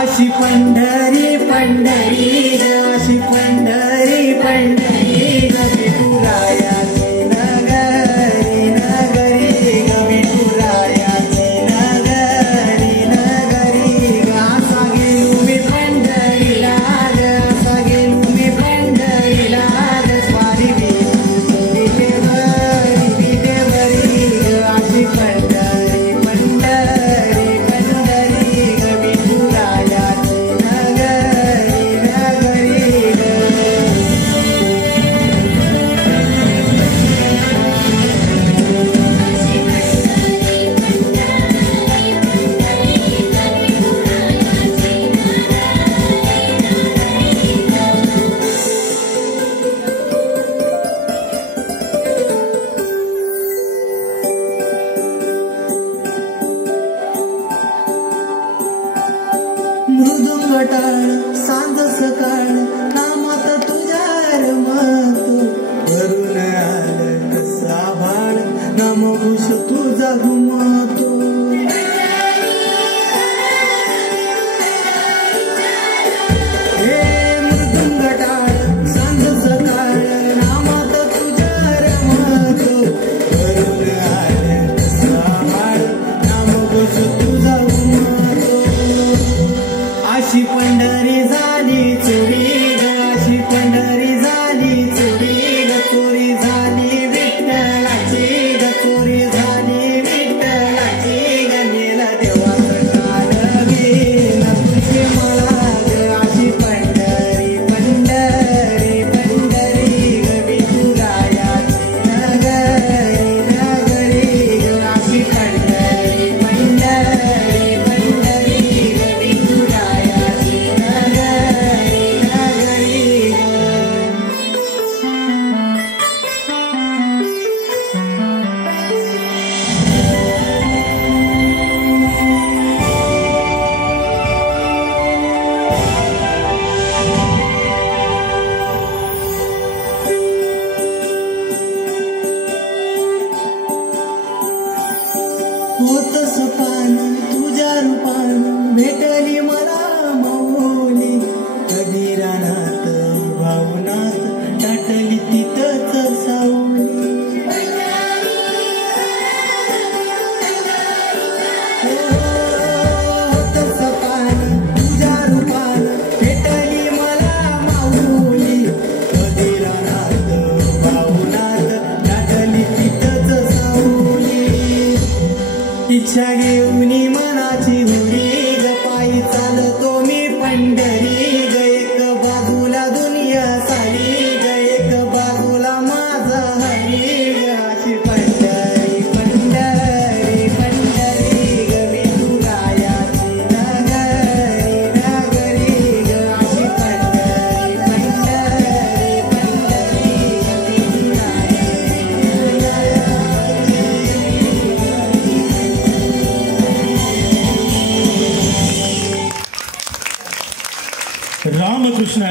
अशी पंढरी पंढरी अशी पंढरी पंढरी विठुरायाची नगरी नगरी विठुरायाची नगरी नगरी असा गेलो मी पंढरीला असा गेलो मी पंढरीला स्वारी विठेवरी अशी पंढरी पंढरी पंढरी विठुरायाची नगरी नगरी मृदुंग टाळ सांज सकाळ नामात तुझ्या रमतो भरून आलं कसा भाळ नामघोष तुझा घुमतो हे मृदुंग टाळ सांज सकाळ नामात तुझ्या रमतो भरून आलं कसा भाळ नामघोष तुझा घुमतो अशी पंढरी झाली चोरी अशी पंढरी झाली चोरी चोरी झाली विठ्ठलाची चोरी झाली विठ्ठलाची नेला देवाचं काल गेल तुझे मला अशी पंढरी पंढरी पंढरी विठुरायाची नगरी नगरी अशी पंढरी पंढरी पंढरी विठुरायाची होत सपान तुझ्या रूपान भेटली मला माऊली कधी रानात भावनात दाटली तिथंच सावली होत सपान तुझ्या रूपान भेटली मला माऊली कधी रानात भावनात दाटली तिथंच सावली इच्छा घेऊन मनाची हुरी ग पायी चालतो मी पंढरी ग एक बाजूला दुनिया सारी ग एक बाजूला माझा हरी ग अशी पंढरी पंढरी पंढरी ग विठुरायाची नगरी नगरी ग अशी पंढरी पंढरी पंढरी रामकृष्ण